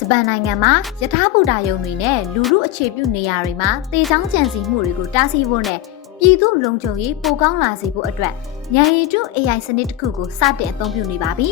ဂျပန်နိုင်ငံမှာယထာဘူတာယုံတွေနဲ့လူမှုအခြေပြုနေရာတွေမှာတေချောင်းကြံစည်မှုတွေကိုတားဆီးဖို့နဲ့ပြည်သူလုံခြုံရေးပိုကောင်းလာစေဖို့အတွက်ဉာဏ်ရည်တု AI စနစ်တစ်ခုကိုစတင်အသုံးပြုနေပါပြီ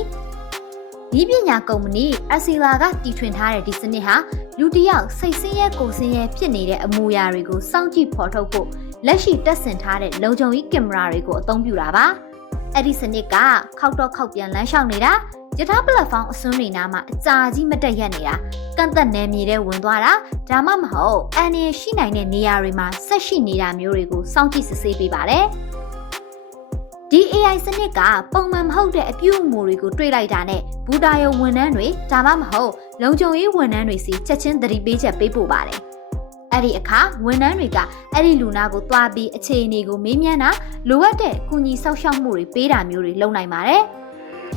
။ဒီပညာကုမ္ပဏီ Asila ကတီထွင်ထားတဲ့ဒီစနစ်ဟာလူတစ်ယောက်စိတ်ဆင်းရဲကိုယ်ဆင်းရဲဖြစ်နေတဲ့အမူအရာတွေကိုစောင့်ကြည့်ဖော်ထုတ်ဖို့လက်ရှိတပ်ဆင်ထားတဲ့လုံခြုံရေးကင်မရာတွေကိုအသုံးပြုတာပါ။အဲ့ဒီစနစ်ကခောက်တော့ခောက်ပြန်လမ်းလျှောက်နေတာယထာပလက်ဖောင်းအစွန်းတွေနားမှာအကြာကြီးမတက်ရက်နေတာကန့်သက်နယ်မြေထဲဝင်သွားတာဒါမှမဟုတ်အန်ရရှိနိုင်တဲ့နေရာတွေမှာဆက်ရှိနေတာမျိုးတွေကိုစောင့်ကြည့်စစ်ဆေးပေးပါတယ်ဒီ AI စနစ်ကပုံမှန်မဟုတ်တဲ့အပြုအမူတွေကိုတွေးလိုက်တာနဲ့ဘူတာယုံဝန်ထမ်းတွေဒါမှမဟုတ်လုံခြုံရေးဝန်ထမ်းတွေစီချက်ချင်းသတိပေးချက်ပေးပို့ပါတယ်အဲ့ဒီအခါဝန်ထမ်းတွေကအဲ့ဒီလူနာကိုတွားပြီးအခြေအနေကိုမေးမြန်းတာလိုအပ်တဲ့ကုညီဆောက်ရှောက်မှုတွေပေးတာမျိုးတွေလုပ်နိုင်ပါတယ်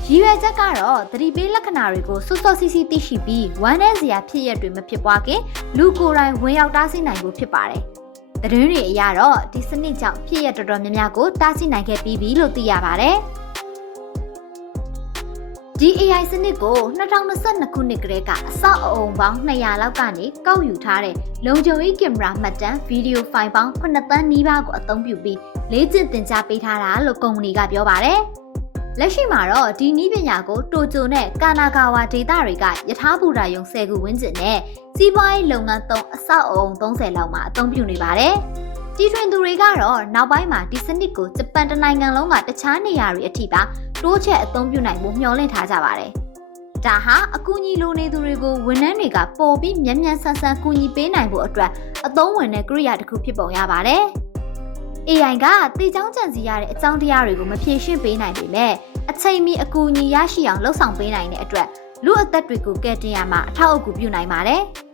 ရည်ရွယ်ချက်ကတော့သတိပေးလက္ခဏာတွေကိုစောစောစီးစီးသိရှိပြီးဝမ်းနည်းစရာဖြစ်ရက်တွေမဖြစ်ပွားခင်လူကိုယ်တိုင်ဝင်ရောက်တားဆီးနိုင်ဖို့ဖြစ်ပါတယ်။သတင်းတွေအရတော့ဒီစနစ်ကြောင့်ဖြစ်ရက်တော်တော်များများကိုတားဆီးနိုင်ခဲ့ပြီးပြီလို့သိရပါတယ်။ဒီ AI စနစ်ကို2022ခုနှစ်ကတည်းကအဆောက်အအုံပေါင်း200လောက်ကနေကောက်ယူထားတဲ့လုံခြုံရေးကင်မရာမှတ်တမ်းဗီဒီယိုဖိုင်ပေါင်း9သန်းနီးပါးကိုအသုံးပြုပြီးလေ့ကျင့်သင်ကြားပေးထားတာလို့ကုမ္ပဏီကပြောပါတယ်။လက်ရှိမှာတော့ဒီနည်းပညာကိုတိုကျိုနဲ့ကာနာဂါဝါဒေသတွေကယထာဘူတာယုံ10ခုဝန်းကျင်နဲ့စီးပွားရေးလုပ်ငန်းသုံးအဆောက်အအုံ30လောက်မှာအသုံးပြုနေပါတယ်။တီထွင်သူတွေကတော့နောက်ပိုင်းမှာဒီစနစ်ကိုဂျပန်တနိုင်ငံလုံးကတခြားနေရာတွေအထိပါတိုးချဲ့အသုံးပြုနိုင်ဖို့မျှော်လင့်ထားကြပါတယ်။ဒါဟာအကူအညီလိုနေသူတွေကိုဝန်ထမ်းတွေကပို့ပြီးမြန်မြန်ဆန်ဆန်ကူညီပေးနိုင်ဖို့အတွက်အသုံးဝင်တဲ့ကိရိယာတစ်ခုဖြစ်ပုံရပါတယ်။ AI ကတေချောင်းကြံစည်ရတဲ့အကြောင်းတရားတွေကိုမဖြေရှင်းပေးနိုင်ပေမဲ့အချိန်မီအကူအညီရရှိအောင်လှုပ်ဆောင်ပေးနိုင်တဲ့အတွက်လူအသက်တွေကိုကယ်တင်ရမှာအထောက်အကူပြုနိုင်ပါတယ်။